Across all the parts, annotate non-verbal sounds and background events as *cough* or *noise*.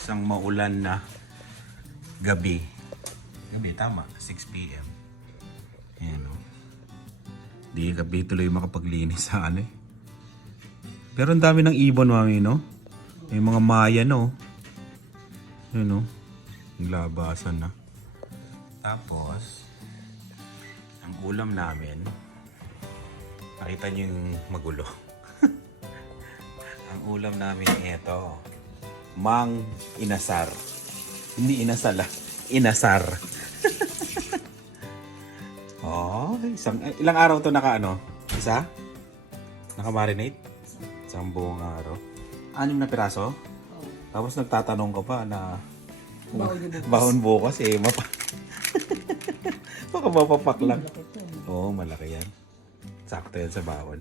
Isang maulan na gabi. Gabi, tama. 6 p.m. Ayan o. Di gabi tuloy makapaglinis sa ano eh. Pero ang dami ng ibon, mami, no? May mga maya, no? Yun, no? Naglabasan na. Tapos, ang ulam namin, nakita niyo yung magulo. *laughs* ang ulam namin ito, mang inasar. Hindi inasala, inasar. *laughs* oh, isang, eh, ilang araw to naka ano? Isa? Naka-marinate? Isang buong araw. Anim na piraso? Tapos nagtatanong ka pa na bahon bukas eh, mapa... *laughs* Baka mapapak lang. Oo, malaki yan. Sakto yan sa bahon.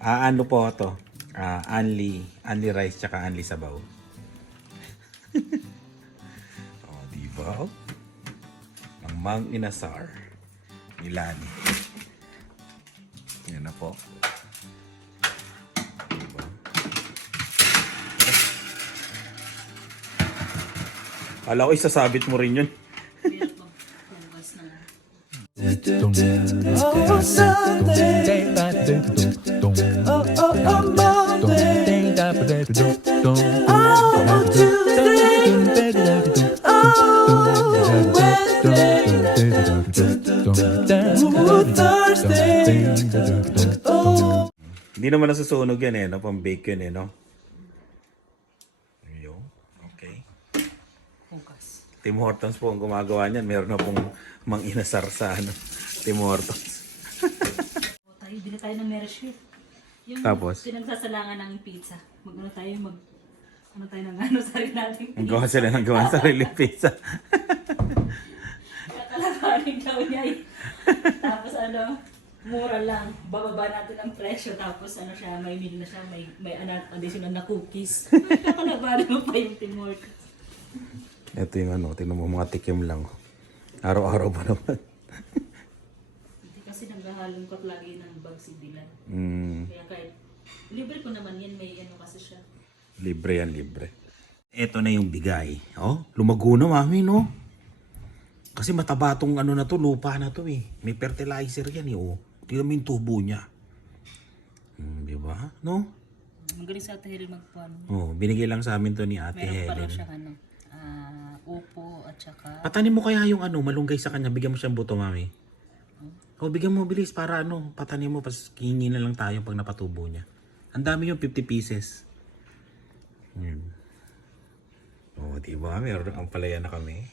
Ah, ano po to? Ah, only, only rice tsaka only sabaw. Oh, di ba? Ang Mang Inasar. Milani. Yan na po. Diba? Kala ko isasabit mo rin yun. Hindi naman nasusunog yan eh, no? Pang-bake yun eh, no? Ayun. Okay. Hugas. Tim Hortons po ang gumagawa niyan. Meron na pong mang inasar sa ano, Tim Hortons. *laughs* O, tayo, bili tayo ng Mershit. Yung Tapos? pinagsasalangan ng pizza. Mag ano tayo, mag ano tayo ng *laughs* ano sa rin natin. Ang gawa sila ng gawa sa sarili *laughs* pizza. Kakalakarin daw niya eh. Tapos ano, mura lang. Bababa natin ang presyo. Tapos ano siya, may meal na siya. May, may ano, additional na cookies. *laughs* Kakalabarin mo pa yung Timor. Ito yung ano, tingnan mo mga tikim lang. Araw-araw pa naman. Hindi kasi nanghahalongkot lagi ng bag si Dylan. Mm, Kaya kahit, libre ko naman yan. May ano kasi siya. libre yan, libre. Ito na yung bigay. Oh, lumago na mami, no? Kasi mataba tong ano na to, lupa na to eh. May fertilizer yan eh, oh. Tingnan mo yung tubo niya. Hmm, di ba? No? Magaling sa Ate Helen magpuan. Oh, binigay lang sa amin to ni Ate Meron pa raw Helen. siya ano, ah, upo at saka Patanin mo kaya yung ano, malunggay sa kanya. Bigyan mo siyang buto, mami. O, bigyan mo bilis para ano, patanin mo. Pas hingi na lang tayo pag napatubo niya. Ang dami yung 50 pieces. Yun. O, di ba? Meron ang palaya na kami.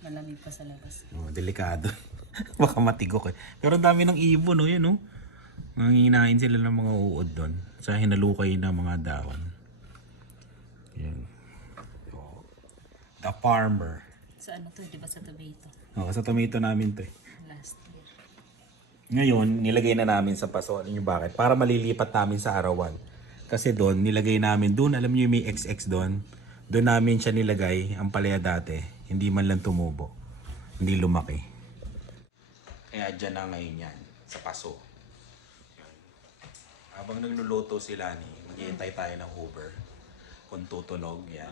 malamig pa sa labas. O, delikado. *laughs* Baka matigok eh. Pero ang dami ng ibon, no? Yan, no? Nanginginain sila ng mga uod doon. Sa hinalukay na mga daon. Yan. The Farmer. Sa ano to, di ba sa tomato? O, sa tomato namin to eh. Last year. Ngayon, nilagay na namin sa paso. Alam niyo bakit? Para malilipat namin sa arawan. Kasi doon, nilagay namin doon. Alam niyo may XX doon. Doon namin siya nilagay, ang palaya dati. Hindi man lang tumubo. Hindi lumaki. Kaya dyan na ngayon yan. Sa paso. Yun. Habang nagluluto sila ni, maghihintay tayo ng Uber. Kung tutunog, yan.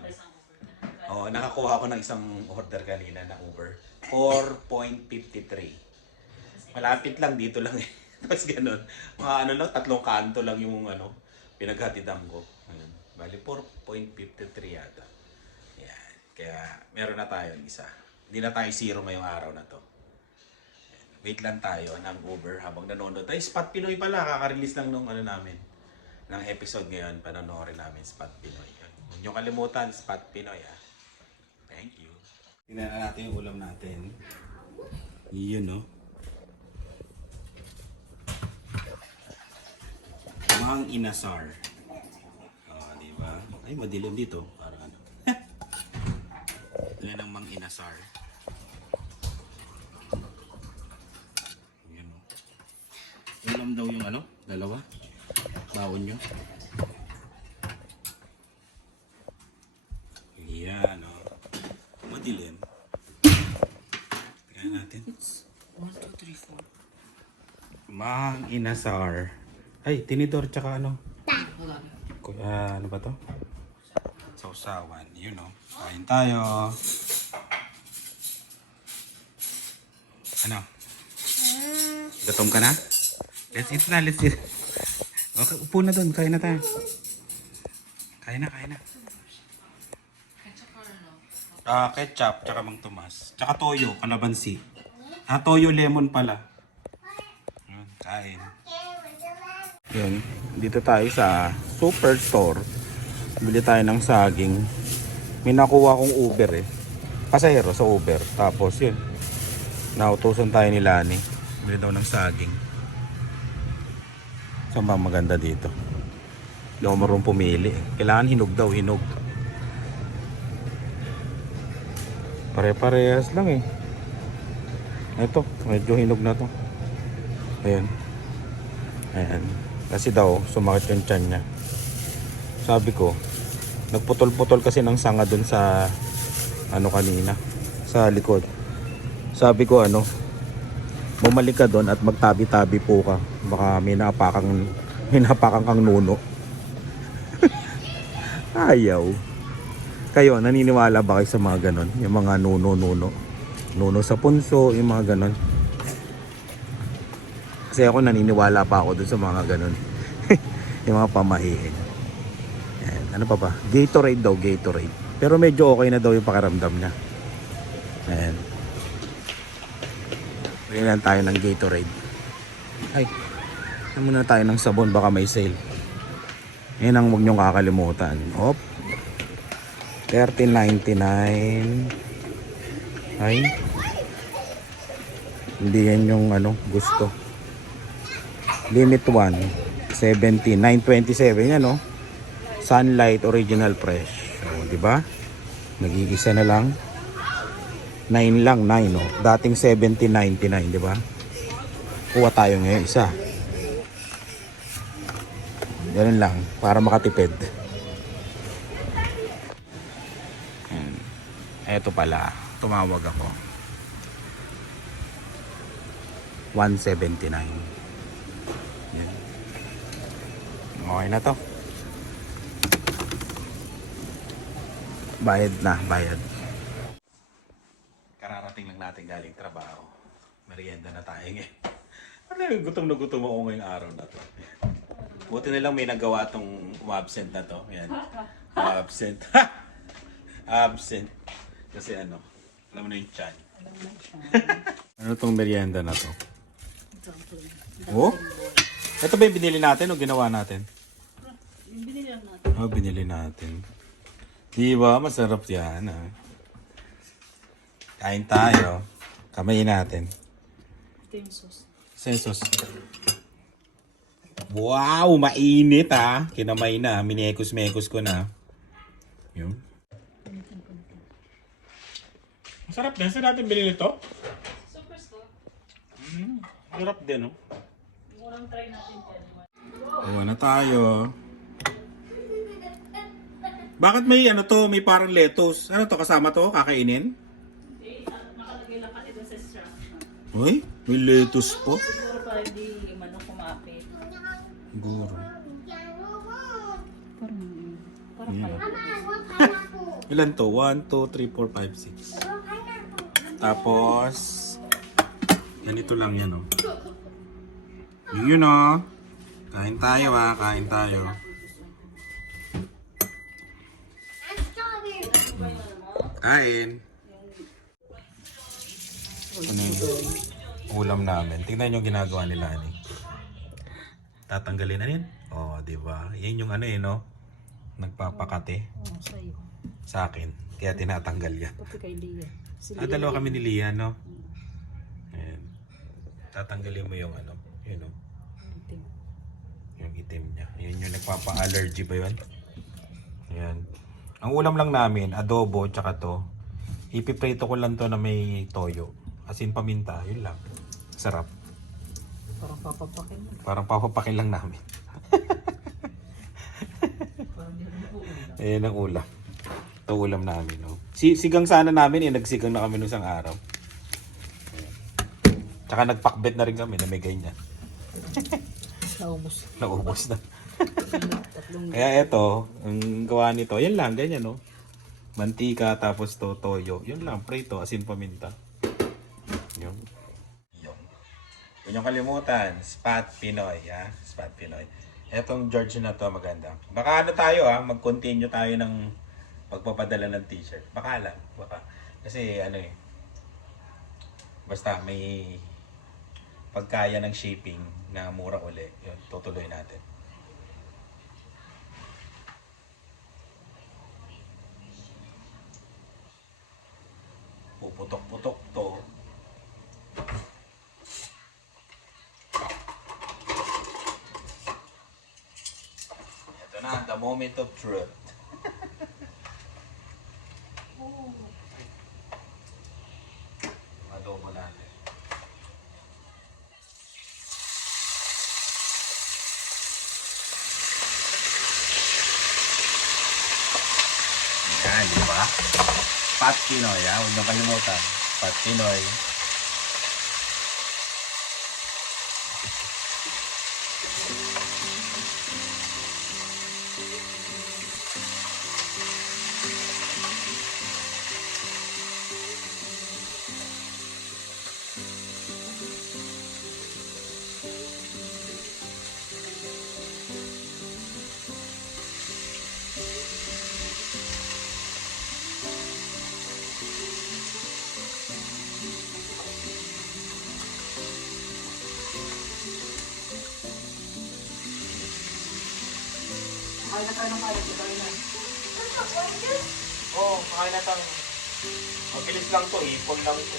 Oo, nakakuha ko ng isang order kanina na Uber. 4.53. Malapit lang dito lang eh. *laughs* Tapos ganun. Mga ano lang, tatlong kanto lang yung ano, pinaghatidan ko. Ayun. Bali, 4.53 yata. Yan. Kaya, meron na tayo isa. Hindi na tayo zero ngayong araw na to. Wait lang tayo ng Uber habang nanonood. Ay, Spot Pinoy pala. Kaka-release lang nung ano namin. Ng episode ngayon, panonoorin namin Spot Pinoy. Huwag niyo kalimutan, Spot Pinoy ah. Thank you. Tingnan na natin yung ulam natin. Yun, no? Mang inasar. Oh, di ba? Ay, madilim dito. Para ano. *laughs* Yan ang mang inasar. Yun, no? Ulam daw yung ano? Dalawa? Bawon nyo? Yan, oh. Madilim. Tingnan natin. 1, 2, 3, 4. Mang inasar. Ay, tinidor tsaka ano? Wala. Ku- ah, ano ba to? So, sausawan. Yun o. Kain tayo. Ano? Gutom ka na? Let's eat na, let's eat. Okay, upo na doon. Kain na tayo. Kain na, kain na. Ah, ketchup, tsaka mang Tomas. Tsaka toyo, kalabansi. Ah, toyo lemon pala. Yun, kain. Yun, dito tayo sa superstore. Bili tayo ng saging. May nakuha kong Uber eh. Pasahero sa Uber. Tapos yun, nautusan tayo ni Lani. Bili daw ng saging. Saan ba maganda dito? Hindi ako marunong pumili. Kailangan hinog daw, hinog. Pare-parehas lang eh. Ito, medyo hinog na to. Ayan. Ayan. Kasi daw, sumakit yung tiyan niya. Sabi ko, nagputol-putol kasi ng sanga dun sa ano kanina, sa likod. Sabi ko ano, bumalik ka doon at magtabi-tabi po ka. Baka may napakang may napakang kang nuno. Ayaw. Kayo, naniniwala ba kayo sa mga ganon? Yung mga nuno-nuno? Nuno sa punso, yung mga ganon. Kasi ako naniniwala pa ako dun sa mga ganon. *laughs* yung mga pamahiin. Yan. Ano pa ba? Gatorade daw, Gatorade. Pero medyo okay na daw yung pakiramdam niya. Ayan. Bigyan tayo ng Gatorade. Ay, ano muna tayo ng sabon, baka may sale. Yan ang huwag niyong kakalimutan. Op. 13.99. Ay. Hindi yan yung ano, gusto. Limit 1. 70. 927 yan, no? Sunlight Original Fresh. O, di ba? Nagigisa na lang. 9 lang, 9, no? Dating 70.99, di ba? Kuha tayo ngayon isa. Ganun lang, para makatipid. Ayan. Eto pala, tumawag ako. 179. Yan. Okay na to. Bayad na, bayad. Kararating lang natin galing trabaho. Merienda na tayo ngayon. *laughs* Ano yung gutom na gutom ako ngayong araw na to. Buti na lang may nagawa tong umabsent na to. Yan. *laughs* Absent. Absent. Kasi ano, alam mo na yung chan. *laughs* ano tong merienda na to? Oh? Ito ba yung binili natin o ginawa natin? Yung binili natin. Oh, binili natin. Di ba? Masarap yan. Ah. Kain tayo. Kamayin natin. Ito yung sauce. Sensos. Wow! Mainit ah. Kinamay na. Minekos-mekos ko na. Yun. Masarap din. Saan natin binili to? Super store. Mm, sarap din oh. Murang try natin yan. Uwa na tayo. Bakit may ano to? May parang lettuce. Ano to? Kasama to? Kakainin? Eh, nakalagay lang kasi doon sa strap. Uy, may lettuce po. Siguro hindi. Siguro. Parang, parang Yeah. Ilan to? 1, 2, 3, 4, 5, 6. Tapos, ganito lang yan oh. Yun yun oh. Kain tayo ah, kain tayo. Kain. Ano yung ulam namin? Tingnan yung ginagawa ni Lani. Tatanggalin? Oo, oh, di ba? Yan yung ano eh, no? Nagpapakate Oo, sa'yo. sa akin. Kaya tinatanggal yan. Pati kay Lia. Si Ah, dalawa kami ni Lia, no? Ayan. Tatanggalin mo yung ano, yun oh, Itim. yung itim niya. Yan yung nagpapa-allergy ba yun? Ayan. Ang ulam lang namin, adobo, tsaka to. Ipiprito ko lang to na may toyo. Asin paminta, yun lang. Sarap. Papapakin. Parang papapakin lang namin. Ayan ang ulam. Ito ulam namin, no? Si sigang sana namin, eh, nagsigang na kami nung isang araw. Tsaka nagpakbet na rin kami na may ganyan. *laughs* Naubos. Naubos na. Kaya ito, ang gawa nito, yan lang, ganyan no. Mantika, tapos to, toyo. Yun lang, prito, asin paminta. Yun. Yun. Huwag niyong kalimutan, Spot Pinoy, ha? Spot Pinoy. Etong George na to maganda. Baka ano tayo ha, mag-continue tayo ng pagpapadala ng t-shirt. Baka lang, baka. Kasi ano eh, basta may pagkaya ng shipping na mura uli, yun, tutuloy natin. Puputok-putok to. Ito na, the moment of truth. Adobo natin. Yan, di ba? Pat Pinoy, ha? Huwag niyong kalimutan. Pat Pinoy. Tayo. Mabilis lang to, ipon lang to.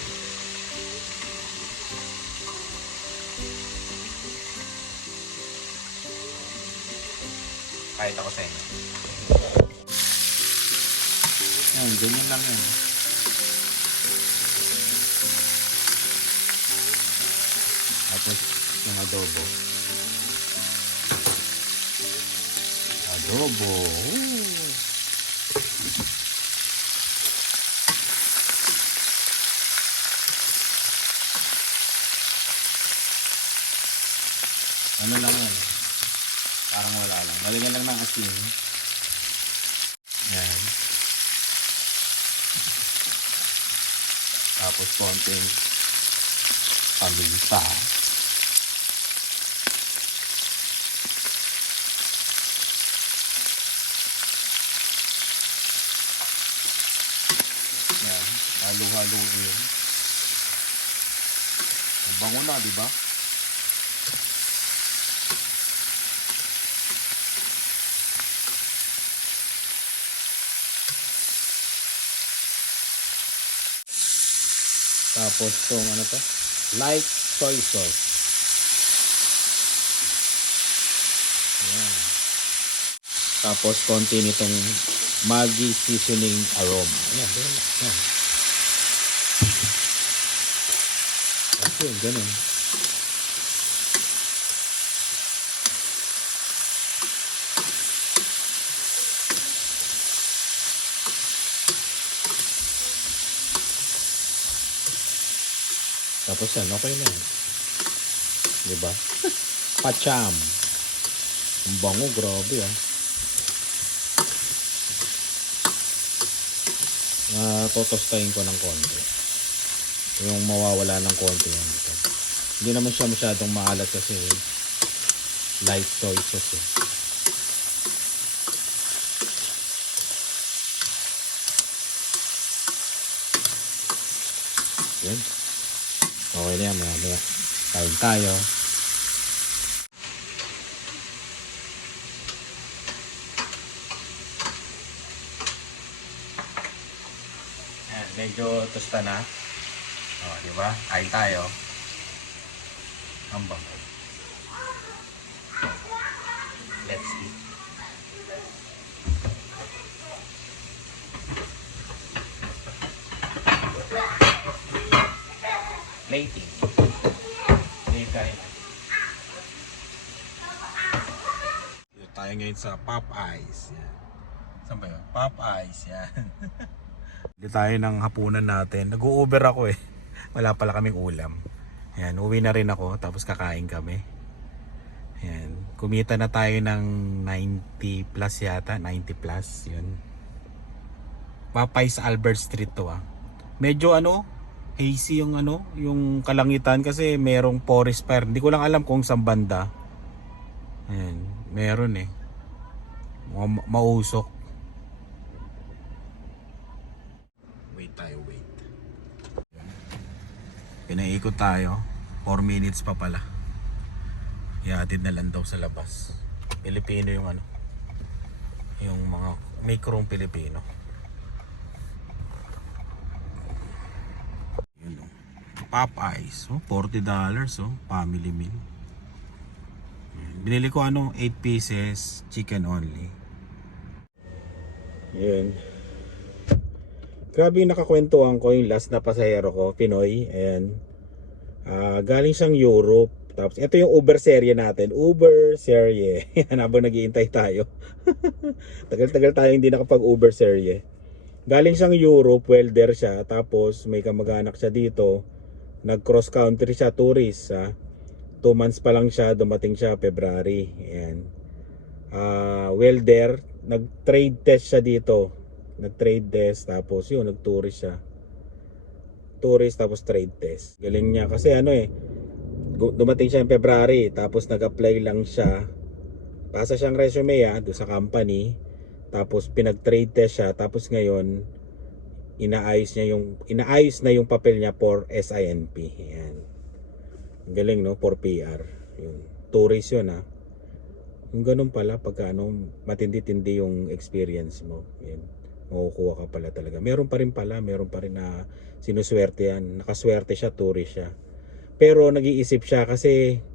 Kahit ako sa inyo. Yan, ganyan lang yun. Tapos yung adobo. Adobo. Ooh. Ano lang yan? Parang wala lang. Lalagyan lang ng asin. Yan. Tapos konting paminta. Yan. Halo-halo yun. Ang bango na, di ba? Tapos tong ano to? Light soy sauce. Ayan. Tapos konti nitong Maggi seasoning aroma. Ayan, ganun lang. Ayan. Okay, ganun. Tapos yan, okay na yan. Di ba? *laughs* Pacham. Ang bango, grabe ah. Uh, totostahin ko ng konti. Yung mawawala ng konti yan. Ito. Hindi naman siya masyadong maalat kasi light soy sauce eh. Yan. Okay na yan, maya. Kain tayo. Yan, medyo tosta na. O, di ba? Kain tayo. Ang bango. Plating. Hindi kain. Dito tayo ngayon sa Popeyes. Yan. Saan ba yun? Popeyes. Yan. *laughs* Dito tayo ng hapunan natin. Nag-u-Uber ako eh. Wala pala kaming ulam. Yan, uwi na rin ako tapos kakain kami. Ayan. Kumita na tayo ng 90 plus yata. 90 plus. Yun. Papay sa Albert Street to ah. Medyo ano, hazy yung ano, yung kalangitan kasi merong forest fire. Hindi ko lang alam kung saan banda. Ayan, meron eh. Ma- mausok. Wait tayo, wait. Pinaikot tayo. 4 minutes pa pala. Iatid na lang daw sa labas. Pilipino yung ano. Yung mga mikrong Pilipino. Yun o. Popeyes. Oh, $40 oh. Family meal. Binili ko ano, 8 pieces, chicken only. Yun. Grabe yung nakakwentuhan ko yung last na pasahero ko, Pinoy. Ayan. Ah, galing siyang Europe. Tapos ito yung Uber serye natin. Uber serye. *laughs* Yan habang naghihintay tayo. *laughs* Tagal-tagal tayo hindi nakapag Uber serye. Galing siyang Europe, welder siya. Tapos may kamag-anak siya dito. Nag cross country siya, tourist. Ha? Two months pa lang siya, dumating siya February. Ayan. Ah, welder, nag-trade test siya dito. Nag-trade test tapos yun, nag-tourist siya. Tourist tapos trade test. Galing niya kasi ano eh, dumating siya in February tapos nag-apply lang siya. Pasa siyang resume ah, doon sa company. Tapos pinag-trade test siya tapos ngayon inaayos niya yung inaayos na yung papel niya for SINP. Ayan. Ang Galing no, for PR. Yun. Tourist yun ah. Yung ganun pala pagka ano, matindi-tindi yung experience mo. Yan. Makukuha ka pala talaga. Meron pa rin pala, meron pa rin na sinuswerte yan. Nakaswerte siya, tourist siya. Pero nag-iisip siya kasi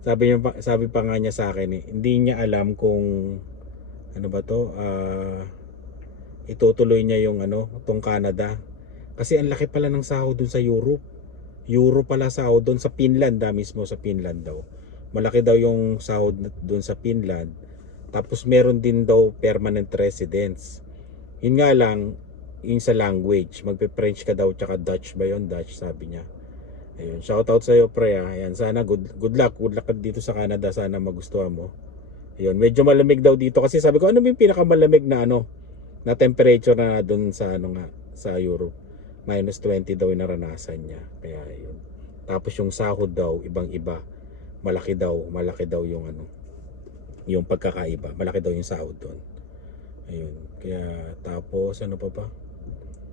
sabi niya sabi pa nga niya sa akin eh, hindi niya alam kung ano ba to, ah itutuloy niya yung ano, tong Canada. Kasi ang laki pala ng sahod dun sa Europe. Euro pala sahod doon sa Finland da mismo sa Finland daw. Malaki daw yung sahod doon sa Finland. Tapos meron din daw permanent residence. Yun nga lang, yung sa language, magpe-French ka daw tsaka Dutch ba yun? Dutch sabi niya. Ayun, shout out sa iyo pre ah. Ayan, sana good, good luck, good luck dito sa Canada, sana magustuhan mo. Ayun, medyo malamig daw dito kasi sabi ko ano yung pinakamalamig na ano na temperature na doon sa ano nga sa Europe. Minus 20 daw yung naranasan niya. Kaya yun. Tapos yung sahod daw, ibang-iba. Malaki daw, malaki daw yung ano, yung pagkakaiba. Malaki daw yung sahod doon. Ayun. Kaya tapos ano pa pa?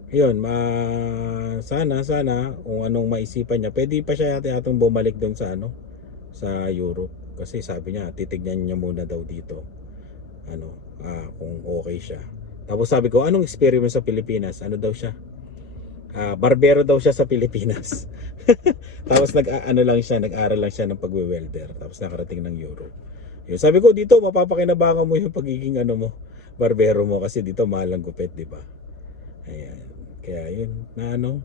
Ayun, ma sana sana kung anong maisipan niya. Pwede pa siya yata yatang bumalik doon sa ano sa Europe kasi sabi niya titignan niya muna daw dito. Ano, ah, kung okay siya. Tapos sabi ko, anong experience sa Pilipinas? Ano daw siya? Ah, barbero daw siya sa Pilipinas. *laughs* Tapos nag ano lang siya, nag-aral lang siya ng pagwe-welder. Tapos nakarating ng Europe. Yun, sabi ko dito mapapakinabangan mo yung pagiging ano mo, barbero mo kasi dito mahal ang gupit, di ba? Ayan. Kaya yun, na ano,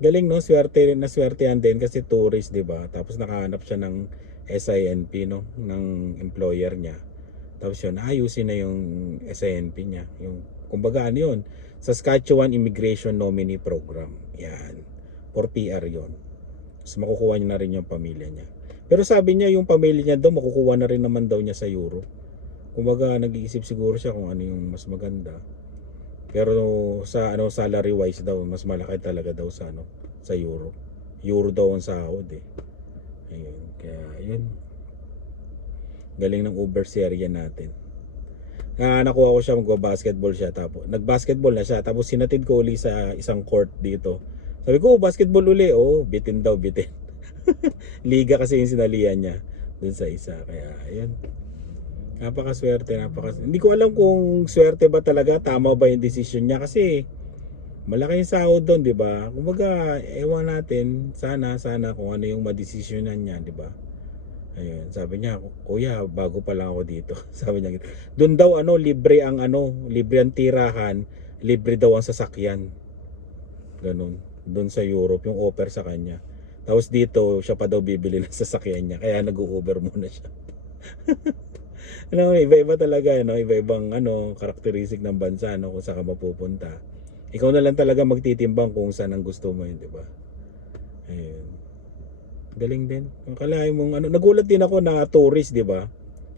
galing no, swerte na swerte yan din kasi tourist, di ba? Tapos nakahanap siya ng SINP no, ng employer niya. Tapos yun, ayusin na yung SINP niya. Yung, kumbaga ano yun, Saskatchewan Immigration Nominee Program. Yan. For PR yun. Tapos makukuha niya na rin yung pamilya niya. Pero sabi niya yung pamilya niya daw makukuha na rin naman daw niya sa Europe. Kumbaga nag-iisip siguro siya kung ano yung mas maganda. Pero sa ano salary wise daw mas malaki talaga daw sa ano sa Europe. Euro daw ang sahod eh. Ayun. Kaya yun. Galing ng Uber serye natin. Ah, nakuha ko siya magba-basketball siya tapos nag-basketball na siya tapos sinatid ko uli sa isang court dito. Sabi ko, "Oh, basketball uli." Oh, bitin daw, bitin. *laughs* Liga kasi yung sinalihan niya dun sa isa. Kaya, ayun. Napakaswerte, napakas... Hindi ko alam kung swerte ba talaga, tama ba yung decision niya kasi malaki yung sahod doon, di ba? Kumbaga, ewan natin, sana, sana kung ano yung madesisyonan niya, di ba? Ayun, sabi niya, kuya, bago pa lang ako dito. *laughs* sabi niya, doon daw ano, libre ang ano, libre ang tirahan, libre daw ang sasakyan. Ganun. Doon sa Europe, yung offer sa kanya. Tapos dito, siya pa daw bibili ng *laughs* sasakyan niya. Kaya nag-Uber muna siya. *laughs* ano, iba-iba talaga, no? Iba-ibang ano, karakteristik ng bansa, no? Kung saan ka mapupunta. Ikaw na lang talaga magtitimbang kung saan ang gusto mo yun, di ba? Ayun. Galing din. Ang kalahin mong ano, nagulat din ako na tourist, di ba?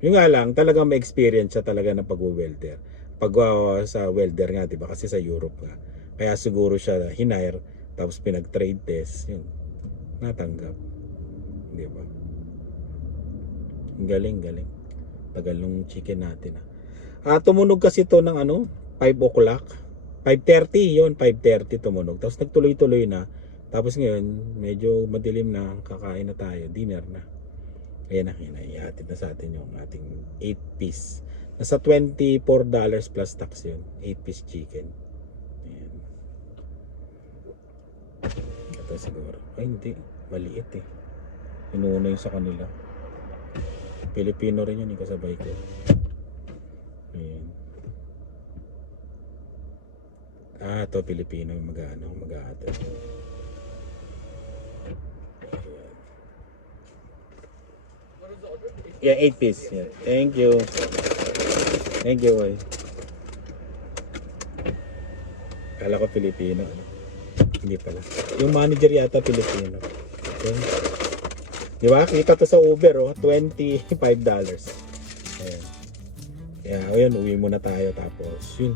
Yung nga lang, talagang may experience siya talaga ng pag-welder. Pag uh, sa welder nga, di ba? Kasi sa Europe nga. Kaya siguro siya hinire, tapos pinag-trade test, yun. Natanggap. Di ba? Galing, galing. Tagal nung chicken natin ah. Ah, tumunog kasi to ng ano, 5 o'clock. 5.30 yun, 5.30 tumunog. Tapos nagtuloy-tuloy na. Tapos ngayon, medyo madilim na, kakain na tayo, dinner na. Ayan na, na, ihatid na sa atin yung ating 8 piece. Nasa $24 plus tax yun, 8 piece chicken. Ayan. Ito siguro. Ay hindi, maliit eh. Inuuna yung sa kanila. Pilipino rin yun, yung kasabay ko. Ayan. Ah, to Pilipino yung mag-ano, mag-aatid. Yeah, 8 piece. Yeah. Thank you. Thank you, boy. Kala ko Pilipino. ano. Hindi pala. Yung manager yata Pilipino. Okay. Di ba? Kita to sa Uber, oh. $25. Ayan. Kaya, ayun, uwi muna tayo. Tapos, yun.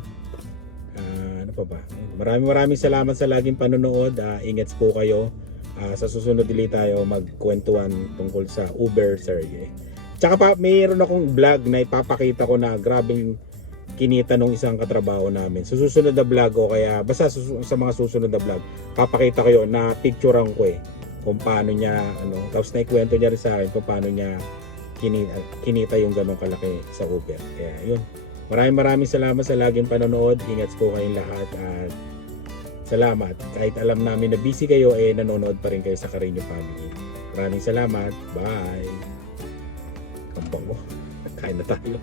Ah, ano pa ba? Maraming maraming salamat sa laging panonood. Ah, ingat po kayo. Ah, sa susunod ulit tayo magkwentuhan tungkol sa Uber Sergey. Tsaka pa, mayroon akong vlog na ipapakita ko na grabing kinita nung isang katrabaho namin. Sa susunod na vlog ko, kaya basta sa mga susunod na vlog, papakita ko yun na picturean ko eh kung paano niya, ano, tapos naikwento niya rin sa akin kung paano niya kinita, kinita yung ganong kalaki sa Uber. Kaya yun. Maraming maraming salamat sa laging panonood. Ingat po kayong lahat at salamat. Kahit alam namin na busy kayo, eh nanonood pa rin kayo sa Carino Family. Maraming salamat. Bye! Kampang mo. Kain na tayo.